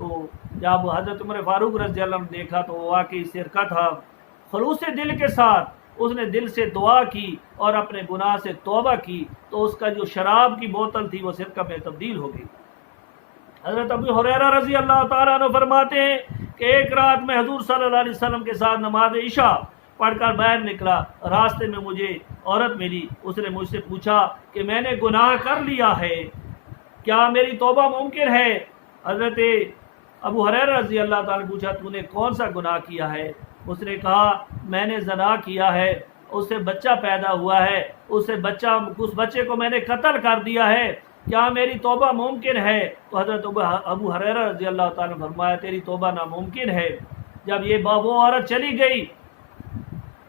تو جب حضرت عمر فاروق رضی اللہ عنہ نے دیکھا تو وہ واقعی سرقہ تھا، خلوص دل کے ساتھ اس نے دل سے دعا کی اور اپنے گناہ سے توبہ کی، تو اس کا جو شراب کی بوتل تھی وہ سرقہ میں تبدیل ہو گئی۔ حضرت ابو ہریرہ رضی اللہ تعالیٰ عنہ فرماتے ہیں کہ ایک رات میں حضور صلی اللہ علیہ وسلم کے ساتھ نماز عشاء پڑھ کر باہر نکلا، راستے میں مجھے عورت ملی، اس نے مجھ سے پوچھا کہ میں نے گناہ کر لیا ہے، کیا میری توبہ ممکن ہے؟ حضرت ابو ہریرہ رضی اللہ تعالیٰ نے پوچھا تو نے کون سا گناہ کیا ہے؟ اس نے کہا میں نے زنا کیا ہے، اس سے بچہ پیدا ہوا ہے، اس بچے کو میں نے قتل کر دیا ہے، کیا میری توبہ ممکن ہے؟ تو حضرت ابو ہریرہ رضی اللہ تعالیٰ نے فرمایا تیری توبہ ناممکن ہے۔ جب یہ وہ عورت چلی گئی،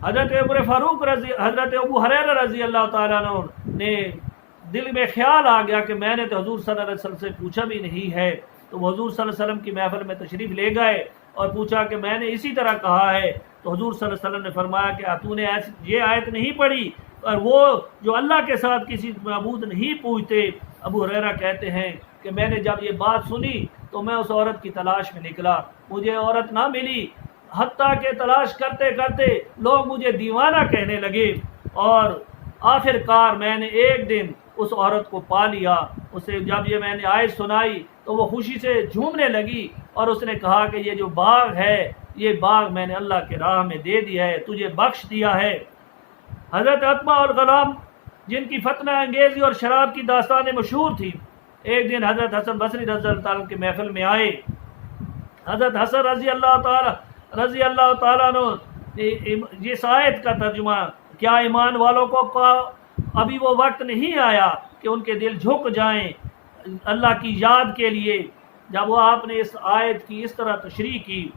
حضرت ابو ہریرہ رضی اللہ تعالیٰ عنہ نے دل میں خیال آ گیا کہ میں نے تو حضور صلی اللہ علیہ وسلم سے پوچھا بھی نہیں ہے، تو وہ حضور صلی اللہ علیہ وسلم کی محفل میں تشریف لے گئے اور پوچھا کہ میں نے اسی طرح کہا ہے، تو حضور صلی اللہ علیہ وسلم نے فرمایا کہ تو نے یہ آیت نہیں پڑھی، اور وہ جو اللہ کے ساتھ کسی معبود نہیں پوچھتے۔ ابو ہریرہ کہتے ہیں کہ میں نے جب یہ بات سنی تو میں اس عورت کی تلاش میں نکلا، مجھے عورت نہ ملی، حتیٰ کہ تلاش کرتے کرتے لوگ مجھے دیوانہ کہنے لگے، اور آخر کار میں نے ایک دن اس عورت کو پا لیا۔ اسے جب یہ میں نے آیت سنائی تو وہ خوشی سے جھومنے لگی، اور اس نے کہا کہ یہ جو باغ ہے یہ باغ میں نے اللہ کے راہ میں دے دیا ہے، تجھے بخش دیا ہے۔ حضرت عتبہ اور غلام جن کی فتنہ انگیزی اور شراب کی داستانیں مشہور تھی، ایک دن حضرت حسن بصری رضی اللہ تعالیٰ کے محفل میں آئے۔ حضرت حسن رضی اللہ تعالیٰ عنہ اس آیت کا ترجمہ کیا ایمان والوں کو ابھی وہ وقت نہیں آیا کہ ان کے دل جھک جائیں اللہ کی یاد کے لیے؟ جب وہ آپ نے اس آیت کی اس طرح تشریح کی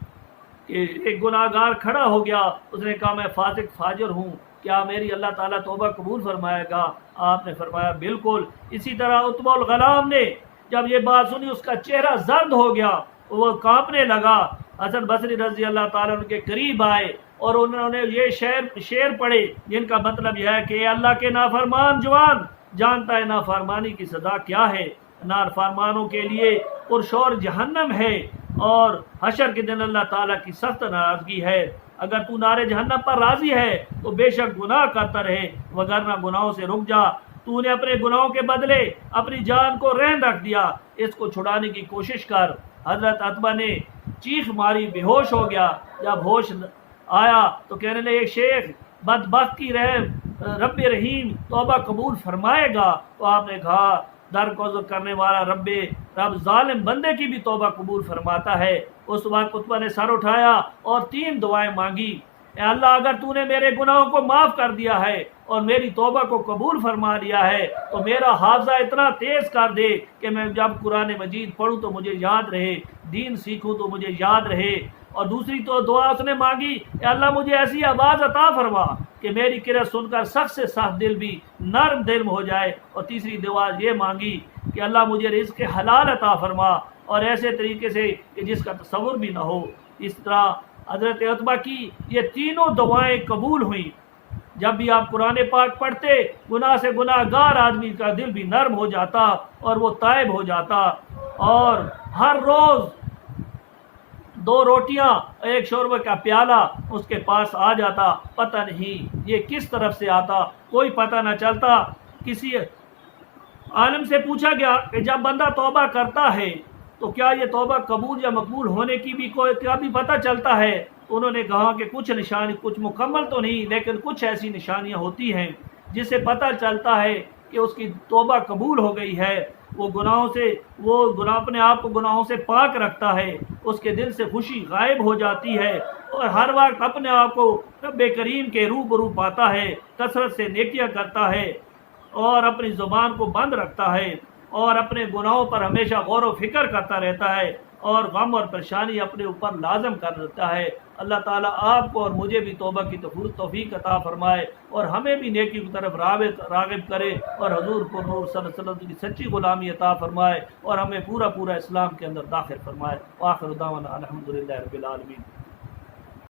کہ ایک گناہ گار کھڑا ہو گیا، اس نے کہا میں فاسق فاجر ہوں، کیا میری اللہ تعالیٰ توبہ قبول فرمائے گا؟ آپ نے فرمایا بالکل۔ اسی طرح عتبہ الغلام نے جب یہ بات سنی اس کا چہرہ زرد ہو گیا، وہ کانپنے لگا۔ حسن بصری رضی اللہ تعالیٰ ان کے قریب آئے اور انہوں نے یہ شعر پڑھے جن کا مطلب یہ ہے کہ اے اللہ کے نافرمان جوان، جانتا ہے نافرمانی کی سزا کیا ہے، نافرمانوں کے لیے پرشور جہنم ہے، اور حشر کے دن اللہ تعالیٰ کی سخت ناراضگی ہے۔ اگر تو نار جہنم پر راضی ہے تو بے شک گناہ کرتا رہے، وگرنہ گناہوں سے رک جا۔ تو نے اپنے گناہوں کے بدلے اپنی جان کو رہن رکھ دیا، اس کو چھڑانے کی کوشش کر۔ حضرت عتبہ نے چیخ ماری، بے ہوش ہو گیا۔ جب ہوش آیا تو کہنے لگے شیخ بدبخت کی رب رحیم توبہ قبول فرمائے گا؟ تو آپ نے کہا درگزر کرنے والا رب ظالم بندے کی بھی توبہ قبول فرماتا ہے۔ اس وقت عتبہ نے سر اٹھایا اور 3 دعائیں مانگی۔ اے اللہ، اگر تو نے میرے گناہوں کو معاف کر دیا ہے اور میری توبہ کو قبول فرما لیا ہے تو میرا حافظہ اتنا تیز کر دے کہ میں جب قرآن مجید پڑھوں تو مجھے یاد رہے، دین سیکھوں تو مجھے یاد رہے۔ اور دوسری تو دعا اس نے مانگی، اے اللہ مجھے ایسی آواز عطا فرما کہ میری قرأت سن کر سخت سے سخت دل بھی نرم دل ہو جائے۔ اور تیسری دعا یہ مانگی کہ اللہ مجھے رزق حلال عطا فرما، اور ایسے طریقے سے کہ جس کا تصور بھی نہ ہو۔ اس طرح حضرت عتبہ کی یہ تینوں دعائیں قبول ہوئیں۔ جب بھی آپ قرآن پاک پڑھتے، گناہ سے گناہ گار آدمی کا دل بھی نرم ہو جاتا اور وہ تائب ہو جاتا، اور ہر روز 2 روٹیاں 1 شوربے کا پیالہ اس کے پاس آ جاتا، پتہ نہیں یہ کس طرف سے آتا، کوئی پتہ نہ چلتا۔ کسی عالم سے پوچھا گیا کہ جب بندہ توبہ کرتا ہے تو کیا یہ توبہ قبول یا مقبول ہونے کی بھی کیا بھی پتہ چلتا ہے؟ تو انہوں نے کہا کہ کچھ مکمل تو نہیں، لیکن کچھ ایسی نشانیاں ہوتی ہیں جس سے پتہ چلتا ہے کہ اس کی توبہ قبول ہو گئی ہے۔ وہ اپنے آپ کو گناہوں سے پاک رکھتا ہے، اس کے دل سے خوشی غائب ہو جاتی ہے، اور ہر وقت اپنے آپ کو رب کریم کے روبرو پاتا ہے، کثرت سے نیکیاں کرتا ہے، اور اپنی زبان کو بند رکھتا ہے، اور اپنے گناہوں پر ہمیشہ غور و فکر کرتا رہتا ہے، اور غم اور پریشانی اپنے اوپر لازم کر دیتا ہے۔ اللہ تعالیٰ آپ کو اور مجھے بھی توبہ کی توفیق عطا فرمائے، اور ہمیں بھی نیکی کی طرف راغب کرے، اور حضور کو نور صلی اللہ علیہ وسلم کی سچی غلامی عطا فرمائے، اور ہمیں پورا اسلام کے اندر داخل فرمائے۔ وآخر دعوانا الحمدللہ رب العالمین۔